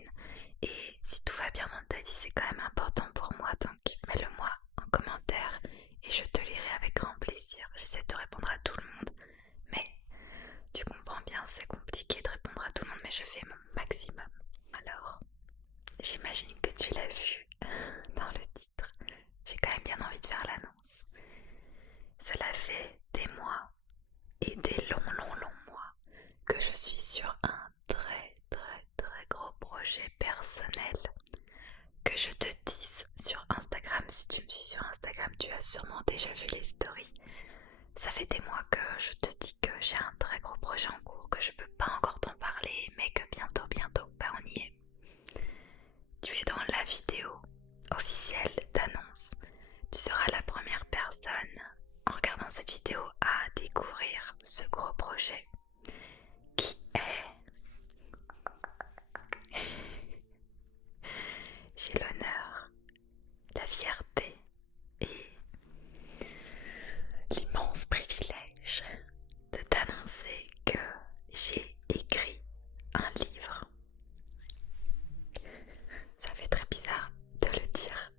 semaine. Et si tout va bien dans ta vie, c'est quand même important pour moi, donc mets-le moi en commentaire et je te lirai avec grand plaisir. J'essaie de répondre à tout le monde, mais tu comprends bien, c'est compliqué de répondre à tout le monde, mais je fais mon maximum. Alors, j'imagine que tu l'as vu dans le titre. J'ai quand même bien envie de faire l'annonce. Cela fait des mois et des longs mois que je suis sur un très gros projet personnel. Que je te dise sur Instagram, si tu me suis sur Instagram, tu as sûrement déjà vu les stories. Ça fait des mois que je te dis que j'ai un très gros projet en cours, que je peux pas encore t'en parler, mais que bientôt, bah on y est. Tu es dans la vidéo officielle d'annonce. Tu seras la première personne en regardant cette vidéo à découvrir ce gros projet qui est... J'ai l'honneur, la fierté et l'immense privilège de t'annoncer que j'ai écrit un livre. Ça fait très bizarre de le dire.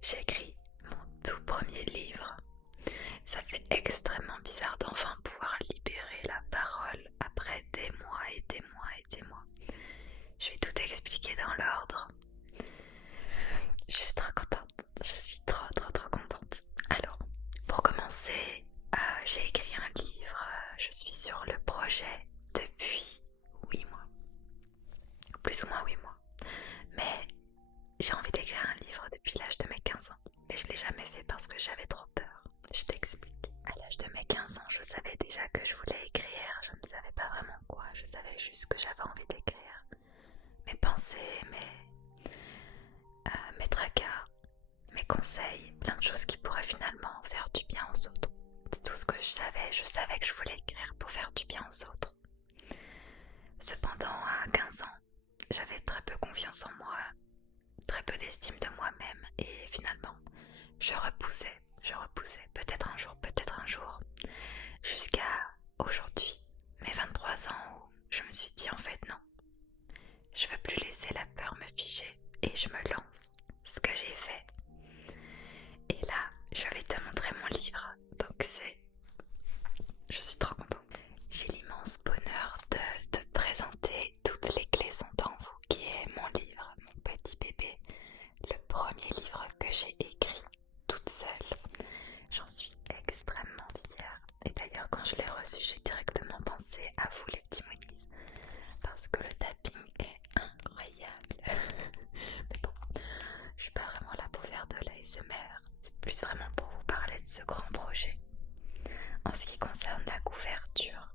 J'ai écrit mon tout premier livre. Ça fait extrêmement bizarre d'enfin pouvoir libérer la parole après des mois et des mois et des mois. Je vais tout expliquer dans l'ordre. Je suis trop contente. Je suis trop contente. Alors, pour commencer, j'ai écrit un livre. Je suis sur le projet depuis 8 mois. Plus ou moins 8 mois. Mais j'ai envie d'écrire un livre depuis l'âge de mes 15 ans. Mais je ne l'ai jamais fait parce que j'avais trop peur. Je t'explique. À l'âge de mes 15 ans, je savais déjà que je voulais écrire. Je ne savais pas vraiment quoi. Je savais juste que j'avais envie d'écrire. Mes pensées, mes tracas, mes conseils, plein de choses qui pourraient finalement faire du bien aux autres. C'est tout ce que je savais. Je savais que je voulais écrire pour faire du bien aux autres. Cependant, à 15 ans, j'avais très peu confiance en moi, très peu d'estime de moi-même et finalement, je repoussais, peut-être un jour, jusqu'à aujourd'hui, mes 23 ans où je me suis dit en fait non, je veux plus laisser la peur me figer et je me lance, ce que j'ai fait. Et là, je vais te montrer mon livre, donc je suis trop contente. J'ai l'immense bonheur de te présenter Toutes les clés sont en vous, qui est mon livre, mon petit bébé, le premier livre que j'ai écrit toute seule. J'en suis extrêmement fière. Et d'ailleurs, quand je l'ai reçu, j'ai directement pensé à vous, les petits Moonies, parce que le tapping est incroyable. Mais bon, je suis pas vraiment là pour faire de l'ASMR, c'est plus vraiment pour vous parler de ce grand projet. En ce qui concerne la couverture,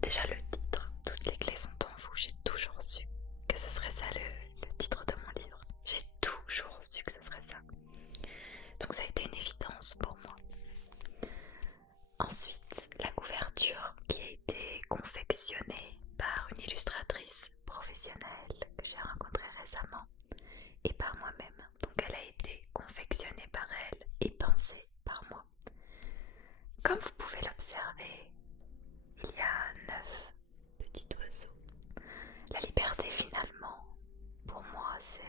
déjà le titre, Toutes les clés sont en vous, j'ai toujours su que ce serait ça le titre de mon livre. J'ai toujours su que ce serait ça. Donc ça a été une évidence pour moi. Ensuite, la couverture qui a été confectionnée par une illustratrice professionnelle que j'ai rencontrée récemment et par moi-même. Donc elle a été confectionnée par elle et pensée par moi. Comme vous pouvez l'observer, il y a 9 petits oiseaux. La liberté finalement, pour moi, c'est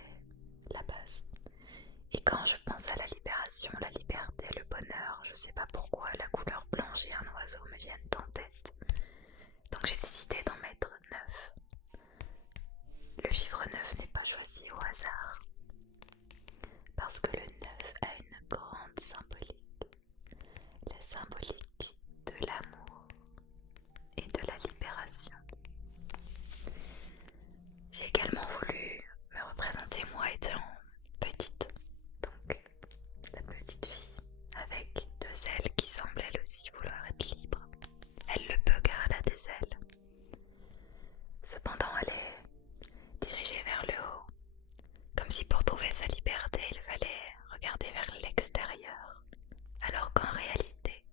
la base. Et quand je pense à la libération, la liberté, le bonheur, je sais pas pourquoi la couleur blanche et un oiseau me viennent en tête. Donc j'ai décidé d'en mettre 9. Le chiffre 9 n'est pas choisi au hasard, parce que le 9 a une grande symbolique. La symbolique de l'amour et de la libération. J'ai également voulu me représenter moi étant petite, donc la petite fille avec 2 ailes qui semblent elle aussi vouloir être libre. Elle le peut car elle a des ailes. Cependant elle est dirigée vers le haut, comme si pour trouver sa liberté il fallait regarder vers l'extérieur, alors qu'en réalité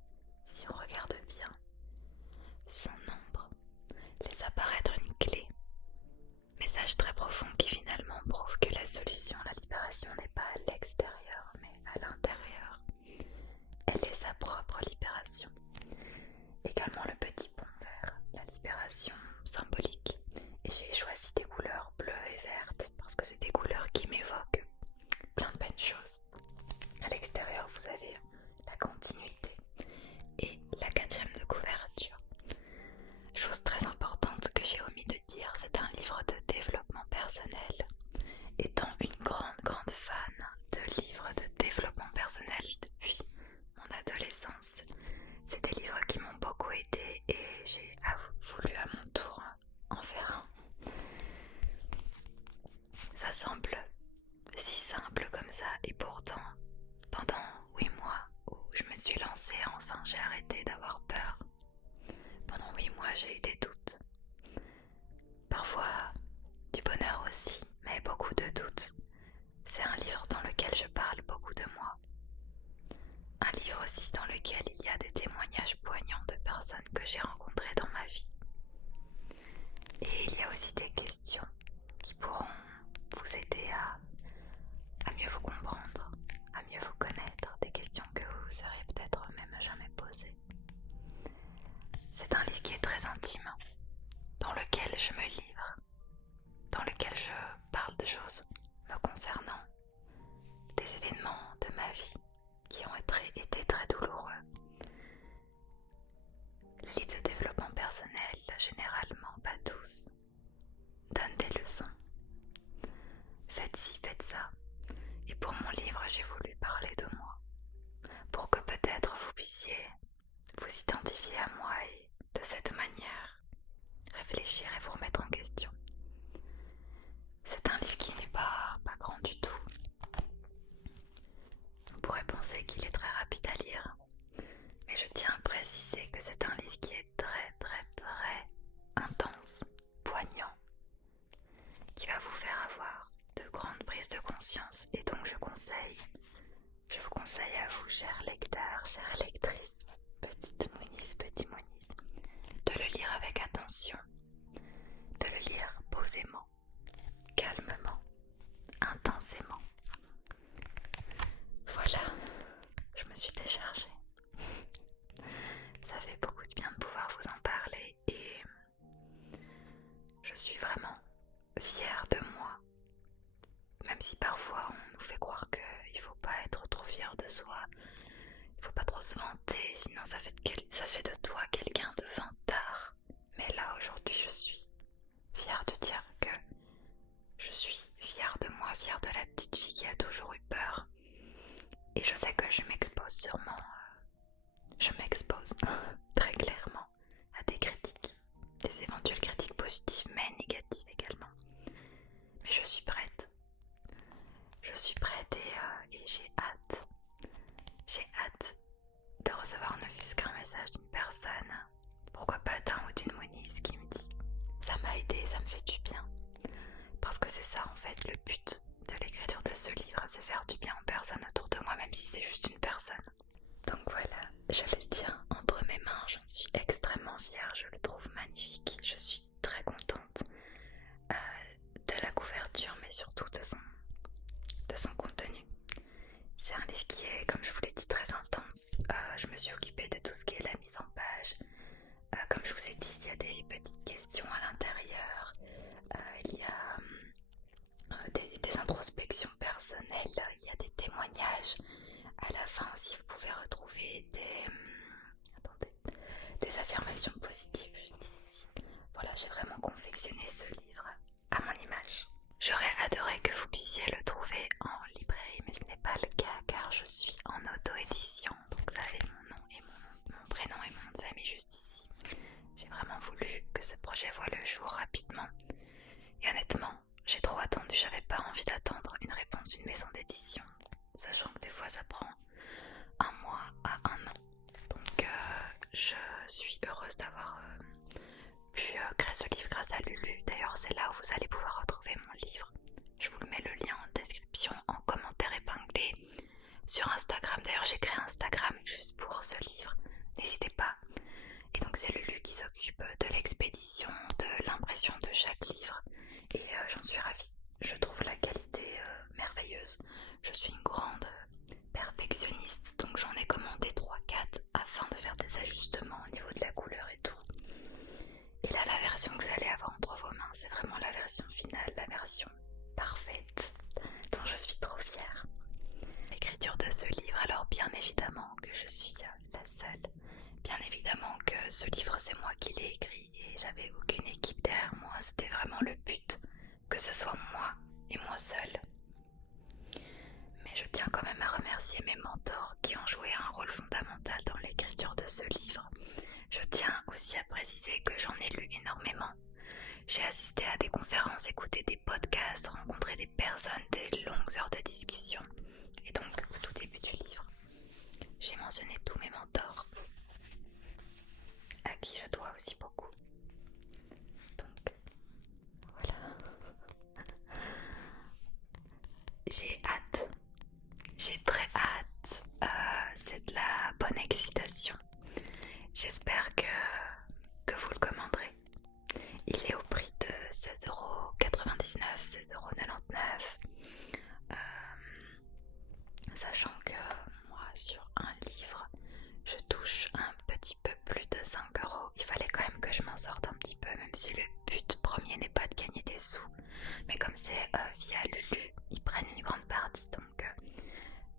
parce que c'est des couleurs qui m'évoquent plein de belles choses. À l'extérieur, vous avez la continuité et la quatrième de couverture. Chose très importante que j'ai omis de dire, c'est un livre de développement personnel. Étant une grande fan de livres de développement personnel depuis mon adolescence, c'est des livres qui m'ont beaucoup aidé et j'ai voulu à mon tour en faire un. Ça semble si simple comme ça et pourtant, pendant 8 mois où je me suis lancée, enfin j'ai arrêté d'avoir peur. Pendant 8 mois j'ai eu des doutes. Parfois du bonheur aussi, mais beaucoup de doutes. C'est un livre dans lequel je parle beaucoup de moi. Un livre aussi dans lequel il y a des témoignages poignants de personnes que j'ai rencontrées dans ma vie. Et il y a aussi des questions qui pourront vous aider à mieux vous comprendre, à mieux vous connaître, des questions que vous vous seriez peut-être même jamais posées. C'est un livre qui est très intime, dans lequel je me livre, dans lequel je parle de choses me concernant, des événements de ma vie qui ont été très douloureux. Les livres de développement personnel, généralement pas tous, donnent des leçons. Faites ci, faites ça. Et pour mon livre, j'ai voulu parler de moi, pour que peut-être vous puissiez vous identifier à moi et de cette manière réfléchir et vous remettre en question. C'est un livre qui n'est pas grand du tout. On pourrait penser qu'il est très rapide à lire, mais je tiens à préciser que c'est un livre qui est très intense, poignant, qui va vous faire avoir de grandes prises de conscience et donc je vous conseille à vous, chers lecteurs, chères lectrices, petites monies, petits monies, de le lire avec attention, de le lire posément, calmement, intensément. Voilà, je me suis déchargée. Ça fait beaucoup de bien de pouvoir vous en parler et je suis vraiment fière de moi. Même si parfois on nous fait croire qu'il ne faut pas être trop fier de soi, il ne faut pas trop se vanter, sinon ça fait de toi quelqu'un de vantard. Mais là aujourd'hui je suis fière de dire que je suis fière de moi, fière de la petite fille qui a toujours eu peur. Et je sais que je m'expose sûrement, je m'expose très clairement à des critiques, des éventuelles critiques positives mais négatives également. Mais je suis prête. Je suis prête et j'ai hâte de recevoir ne fût-ce qu'un message d'une personne, pourquoi pas d'un ou d'une monise qui me dit ça m'a aidé, ça me fait du bien. Parce que c'est ça en fait le but de l'écriture de ce livre, c'est faire du bien aux personnes autour de moi, même si c'est juste une personne. Donc voilà, je le tiens entre mes mains, j'en suis extrêmement fière, je le trouve magnifique, je suis très contente de la couverture mais surtout de son contenu. C'est un livre qui est, comme je vous l'ai dit, très intense. Je me suis occupée de tout ce qui est la mise en page. Comme je vous ai dit, il y a des petites questions à l'intérieur. Il y a des introspections personnelles. Il y a des témoignages. À la fin aussi, vous pouvez retrouver des affirmations positives juste ici. Voilà, j'ai vraiment confectionné ce livre à mon image. J'aurais adoré que vous puissiez le trouver en librairie, mais ce n'est pas le cas car je suis en auto-édition. Donc vous avez mon nom et mon prénom et mon nom de famille juste ici. J'ai vraiment voulu que ce projet voie le jour rapidement. Et honnêtement, j'ai trop attendu, j'avais pas envie d'attendre une réponse d'une maison d'édition. Sachant que des fois ça prend 1 mois à 1 an. Donc je suis heureuse d'avoir pu créer ce livre grâce à Lulu. D'ailleurs c'est là où vous allez pouvoir retrouver mon livre. Je vous mets le lien en description, en commentaire épinglé. Sur Instagram, d'ailleurs j'ai créé Instagram juste pour ce livre, n'hésitez pas. Et donc c'est Lulu qui s'occupe de l'expédition, de l'impression de chaque livre. Et j'en suis ravie, je trouve la qualité merveilleuse. Je suis une grande perfectionniste, donc j'en ai commandé 3-4 afin de faire des ajustements au niveau de la couleur et tout. Et là la version que vous allez avoir entre vos mains, c'est vraiment la version finale, la version parfaite. c'est moi qui l'ai écrit et j'avais aucune équipe derrière moi. C'était vraiment le but que ce soit moi et moi seule. Mais je tiens quand même à remercier mes mentors qui ont joué un rôle fondamental dans l'écriture de ce livre. Je tiens aussi à préciser que j'en ai lu énormément. J'ai assisté à des conférences, écouté des podcasts, rencontré des personnes, des longues heures de discussion. Et donc, au tout début du livre, j'ai mentionné tous mes mentors, à qui je dois aussi beaucoup. Donc, voilà. J'ai hâte. J'ai très hâte. C'est de la bonne excitation. J'espère que vous le commanderez. Il est au prix de 16,99€, 16,99€. Sachant que moi, sur un livre, je touche un petit peu plus de 5€. Il fallait quand même que je m'en sorte un petit peu, même si le but premier n'est pas de gagner des sous. Mais comme c'est via Lulu, ils prennent une grande partie. Donc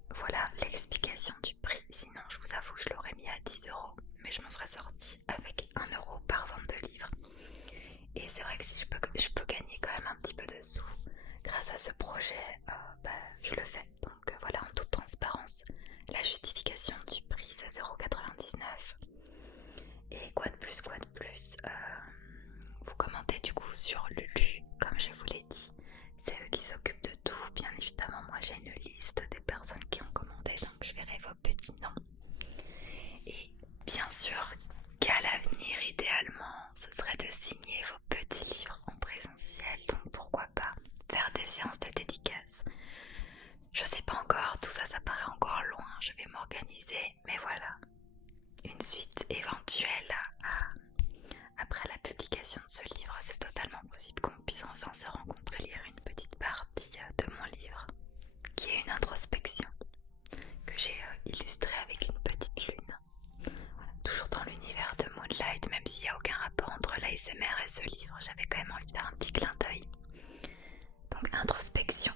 voilà l'explication du prix. Sinon, je vous avoue, je l'aurais mis à 10€. Mais je m'en serais sortie avec 1€ par vente de livres. Et c'est vrai que si je peux gagner quand même un petit peu de sous grâce à ce projet, je le fais. Donc voilà, en toute transparence, la justification du prix 16,99€. Et quoi de plus, vous commentez du coup sur Lulu, comme je vous l'ai dit. C'est eux qui s'occupent de tout. Bien évidemment, moi j'ai une liste des personnes qui ont commandé, donc je verrai vos petits noms. Et bien sûr qu'à l'avenir, idéalement, ce serait de signer vos petits livres en présentiel. Donc pourquoi pas faire des séances de dédicaces. Je sais pas encore, tout ça, ça paraît encore loin. Je vais m'organiser, mais voilà. Une suite éventuelle après la publication de ce livre, c'est totalement possible qu'on puisse enfin se rencontrer, lire une petite partie de mon livre, qui est une introspection que j'ai illustrée avec une petite lune. Voilà, toujours dans l'univers de Moonlight, même s'il n'y a aucun rapport entre l'ASMR et ce livre, j'avais quand même envie de faire un petit clin d'œil. Donc introspection,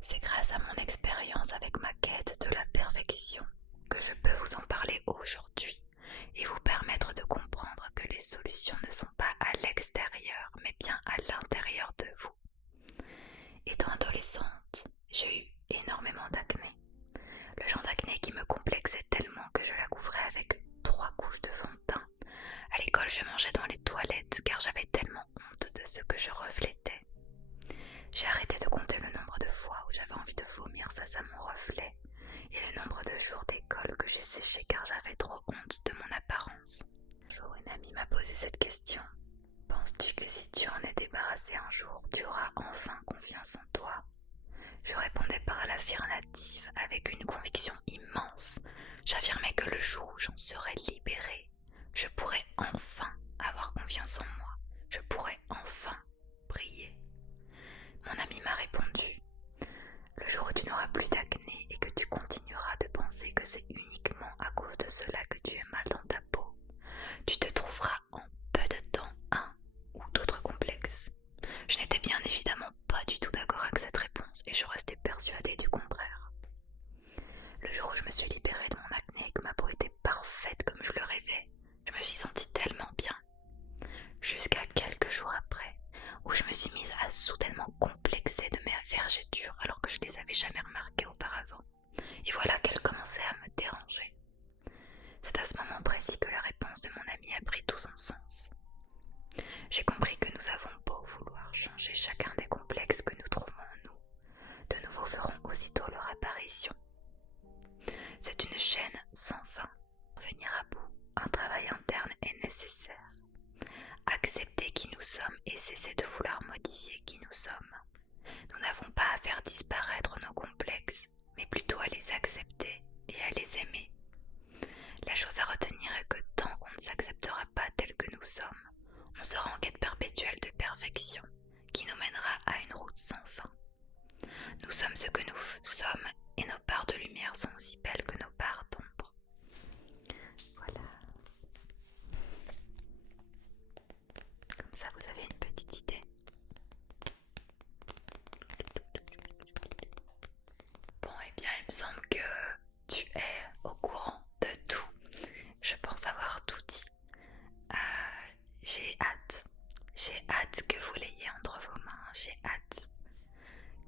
c'est grâce à mon expérience avec ma quête de la perfection que je peux vous en parler aujourd'hui et vous permettre de comprendre que les solutions ne sont pas à l'extérieur, mais bien à l'intérieur de vous. Étant adolescente, j'ai eu énormément d'acné. Le genre d'acné qui me complexait tellement que je la couvrais avec 3 couches de fond de teint. À l'école, je mangeais dans les toilettes car j'avais tellement honte de ce que je reflétais. J'ai arrêté de compter le nombre de fois où j'avais envie de vomir face à mon reflet et le nombre de jours d'école que j'ai séché car j'avais trop honte de mon apparence. Un jour, une amie m'a posé cette question. Penses-tu que si tu en es débarrassé un jour, tu auras enfin confiance en toi? Je répondais par l'affirmative avec une conviction immense. J'affirmais que le jour où j'en serais libérée, je pourrais enfin avoir confiance en moi. Je pourrais enfin briller. Mon ami m'a répondu. Le jour où tu n'auras plus d'acné et que tu continueras de penser que c'est uniquement à cause de cela que tu es mal dans ta peau, tu te trouveras en peu de temps un ou d'autres complexes. Je n'étais bien évidemment pas du tout d'accord avec cette réponse et je restais persuadée du contraire. Le jour où je me suis libérée de mon acné et que ma peau était parfaite comme je le rêvais, je me suis sentie tellement bien. Jusqu'à quelques jours après, où je me suis mise à soudainement complexer de mes vergetures alors que je les avais jamais remarquées auparavant. Et voilà qu'elles commençaient à me déranger. C'est à ce moment précis que la réponse de mon ami a pris tout son sens. J'ai compris que nous avons beau vouloir changer chacun des complexes que nous trouvons en nous, de nouveaux feront aussitôt leur apparition. C'est une chaîne sans fin. Pour venir à bout, un travail interne est nécessaire. Accepter qui nous sommes et cesser de vouloir modifier qui nous sommes. Nous n'avons pas à faire disparaître nos complexes, mais plutôt à les accepter et à les aimer. La chose à retenir est que tant qu'on ne s'acceptera pas tel que nous sommes, on sera en quête perpétuelle de perfection, qui nous mènera à une route sans fin. Nous sommes ce que nous sommes, et nos parts de lumière sont aussi belles que nos parts d'ombre. Voilà. Comme ça, vous avez une petite idée. Bon, eh bien, il me semble que tu es au courant de tout. Je pense avoir tout dit.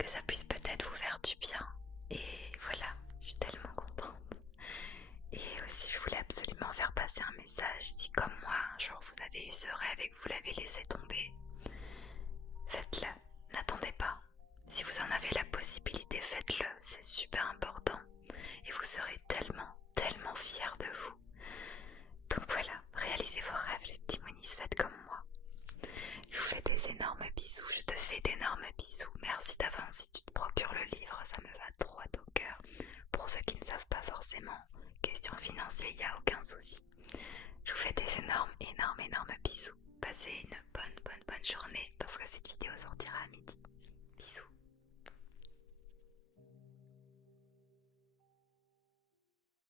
que ça puisse peut-être vous faire du bien. Et voilà, je suis tellement contente. Et aussi, je voulais absolument faire passer un message. Si comme moi, un jour vous avez eu ce rêve et que vous l'avez laissé tomber, faites-le, n'attendez pas. Si vous en avez la possibilité, faites-le, c'est super important. Et vous serez tellement, tellement fiers de vous. Donc voilà, réalisez vos rêves les petits Monis, faites comme moi. Je vous fais des énormes bisous, je te fais d'énormes bisous. Merci d'avance si tu te procures le livre, ça me va droit au cœur. Pour ceux qui ne savent pas forcément, question financière, il n'y a aucun souci. Je vous fais des énormes, énormes, énormes bisous. Passez une bonne journée